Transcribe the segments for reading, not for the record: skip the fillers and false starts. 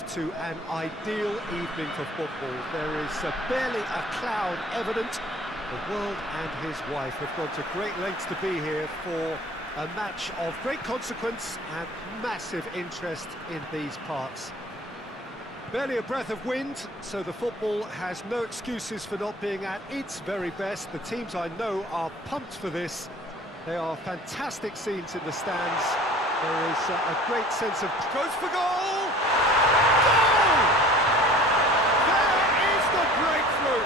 close to an ideal evening for football. There is barely a cloud evident. The world and his wife have gone to great lengths to be here for a match of great consequence and massive interest in these parts. Barely a breath of wind, so the football has no excuses for not being at its very best. The teams I know are pumped for this. They are fantastic scenes in the stands. There is a great sense of... Goes for goal! Goal! There is the breakthrough!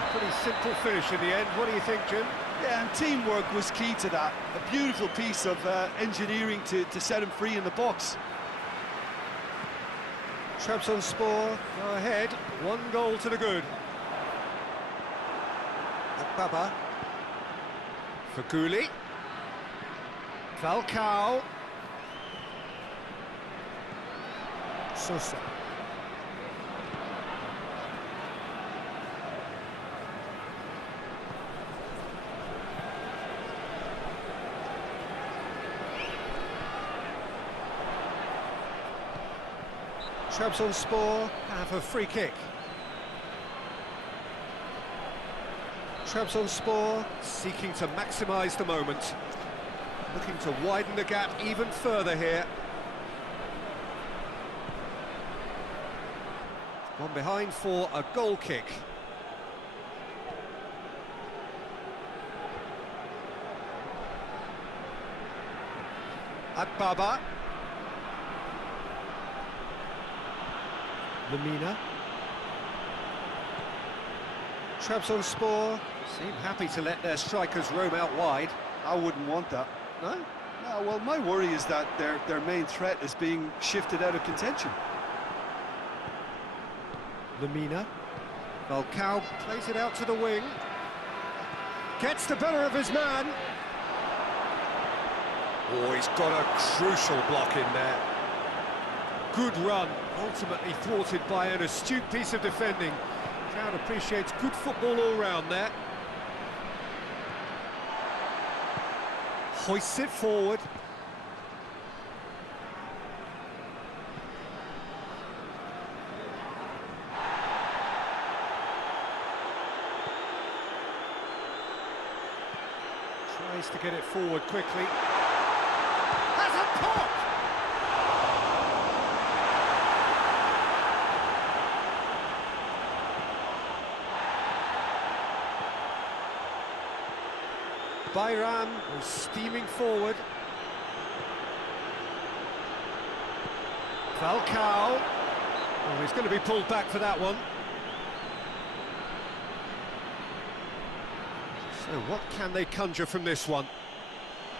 A pretty simple finish in the end. What do you think, Jim? Yeah, and teamwork was key to that. A beautiful piece of engineering to set him free in the box. Trabzonspor go ahead, 1 goal to the good. Baba. Faguli. Falcao. Sosa. Trabzonspor have a free kick. Trabzonspor seeking to maximise the moment. Looking to widen the gap even further here. Gone behind for a goal kick. Baba. Lamina. Trabzonspor seem happy to let their strikers roam out wide. I wouldn't want that. No? No, well, my worry is that their main threat is being shifted out of contention. Lamina. Falcao plays it out to the wing. Gets the better of his man. Oh, he's got a crucial block in there. Good run, ultimately thwarted by an astute piece of defending. Crowd appreciates good football all round there. Hoists it forward. Tries to get it forward quickly. Has a pop! Bayram was steaming forward. Falcao. Oh, he's going to be pulled back for that one. So what can they conjure from this one?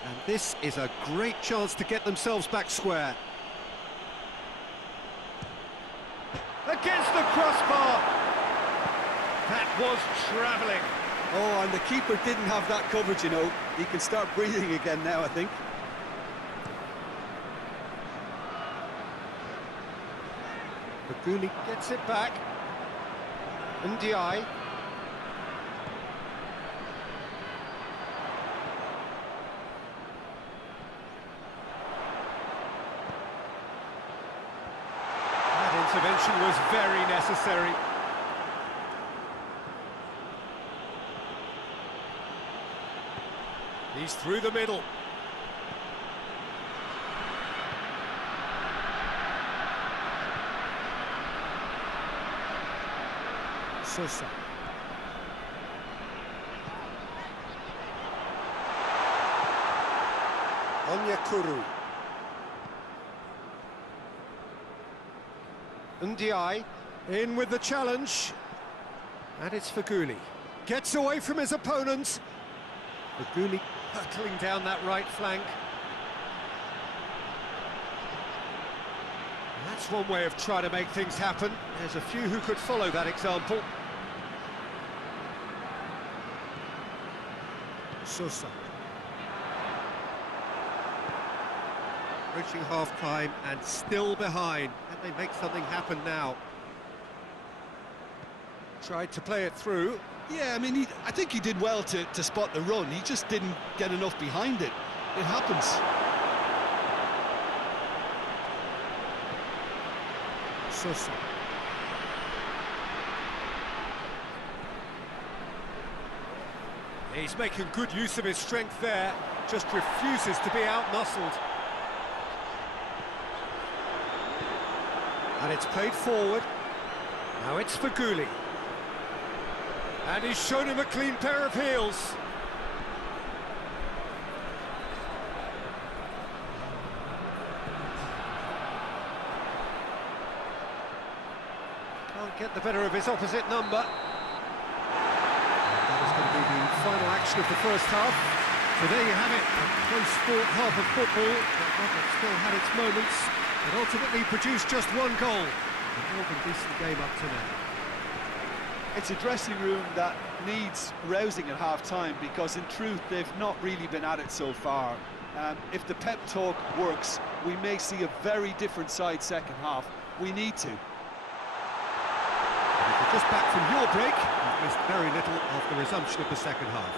And this is a great chance to get themselves back square. Against the crossbar. That was travelling. Oh, and the keeper didn't have that coverage, you know. He can start breathing again now, I think. Faguli gets it back. Ndiaye. That intervention was very necessary. He's through the middle. Sosa. Onyekuru. Ndiaye in with the challenge. And it's Faguli. Gets away from his opponent. Faguli hurtling down that right flank. That's one way of trying to make things happen. There's a few who could follow that example. Sosa. Reaching half-time and still behind. Can they make something happen now? Tried to play it through. Yeah, I mean, I think he did well to spot the run. He just didn't get enough behind it. It happens. Sosa. He's making good use of his strength there, just refuses to be out-muscled. And it's played forward. Now it's for Gulli. And he's shown him a clean pair of heels. Can't get the better of his opposite number. That is going to be the final action of the first half. So there you have it, a close-fought half of football that still had its moments, but ultimately produced just one goal. A more than decent game up to now. It's a dressing room that needs rousing at half-time, because in truth they've not really been at it so far. If the pep talk works, we may see a very different side second half. We need to. And if you're just back from your break, you've missed very little of the resumption of the second half.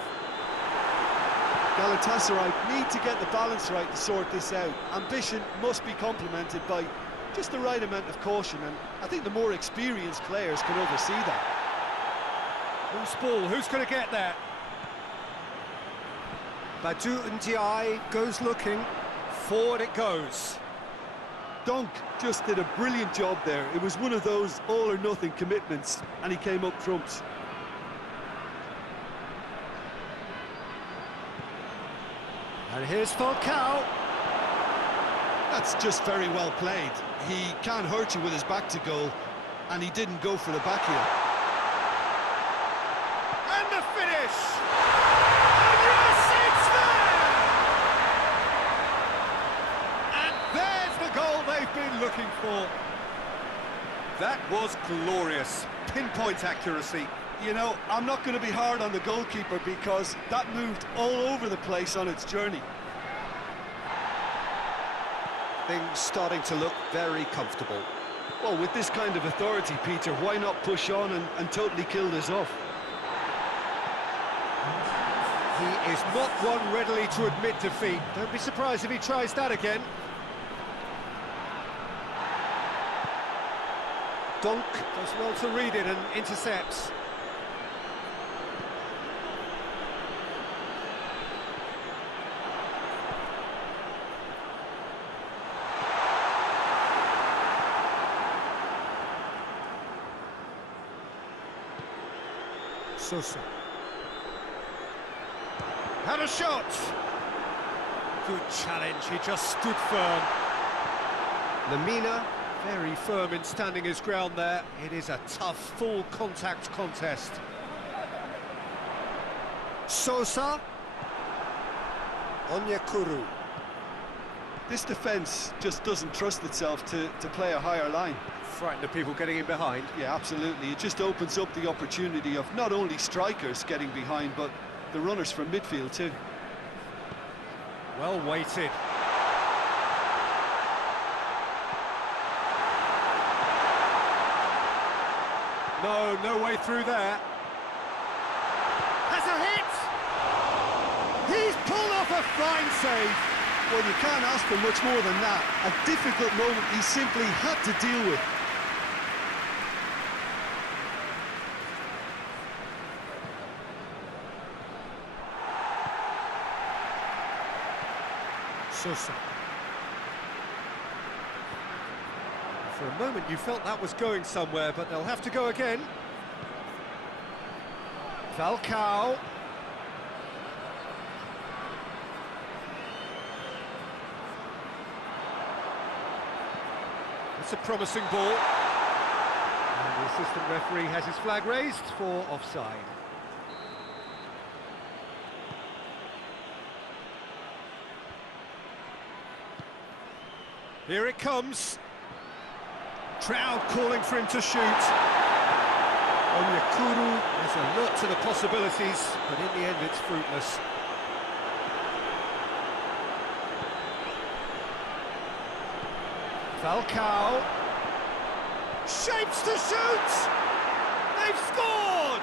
Galatasaray need to get the balance right to sort this out. Ambition must be complemented by just the right amount of caution, and I think the more experienced players can oversee that. Loose ball, who's going to get that? Badu Ndiaye goes looking, forward it goes. Dunk just did a brilliant job there. It was one of those all-or-nothing commitments, and he came up trumps. And here's Falcao. That's just very well played. He can't hurt you with his back to goal, and he didn't go for the back heel. And the finish! And yes, it's there! And there's the goal they've been looking for. That was glorious. Pinpoint accuracy. You know, I'm not going to be hard on the goalkeeper, because that moved all over the place on its journey. Things starting to look very comfortable. Well, with this kind of authority, Peter, why not push on and totally kill this off? He is not one readily to admit defeat. Don't be surprised if he tries that again. Donk does well to read it and intercepts. Sosa. Had a shot! Good challenge, he just stood firm. Lamina, very firm in standing his ground there. It is a tough, full contact contest. Sosa. Onyekuru. This defence just doesn't trust itself to play a higher line. Frightened of people getting in behind. Yeah, absolutely. It just opens up the opportunity of not only strikers getting behind, but the runners from midfield too. Well weighted. No way through there. Has a hit! He's pulled off a fine save. Well, you can't ask for much more than that. A difficult moment he simply had to deal with. Sosa. For a moment you felt that was going somewhere, but they'll have to go again. Falcao. It's a promising ball. And the assistant referee has his flag raised for offside. Here it comes. Crowd calling for him to shoot. Onyekuru is alert to the possibilities, but in the end it's fruitless. Falcao. Shapes to shoot! They've scored!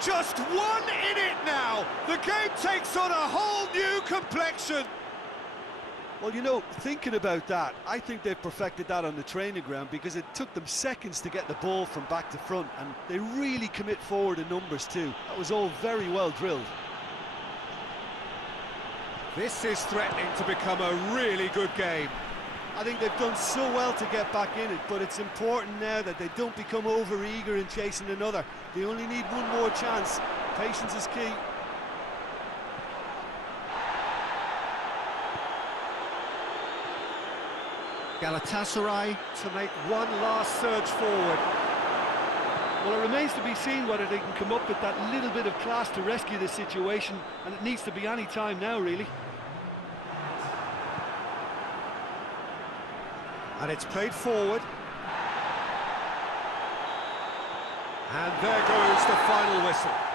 Just one in it now. The game takes on a whole new complexion. Well, you know, thinking about that, I think they've perfected that on the training ground because it took them seconds to get the ball from back to front, and they really commit forward in numbers too. That was all very well drilled. This is threatening to become a really good game. I think they've done so well to get back in it, but it's important now that they don't become over-eager in chasing another. They only need one more chance. Patience is key. Galatasaray to make one last surge forward. Well, it remains to be seen whether they can come up with that little bit of class to rescue this situation, and it needs to be any time now, really. And it's played forward. And there goes the final whistle.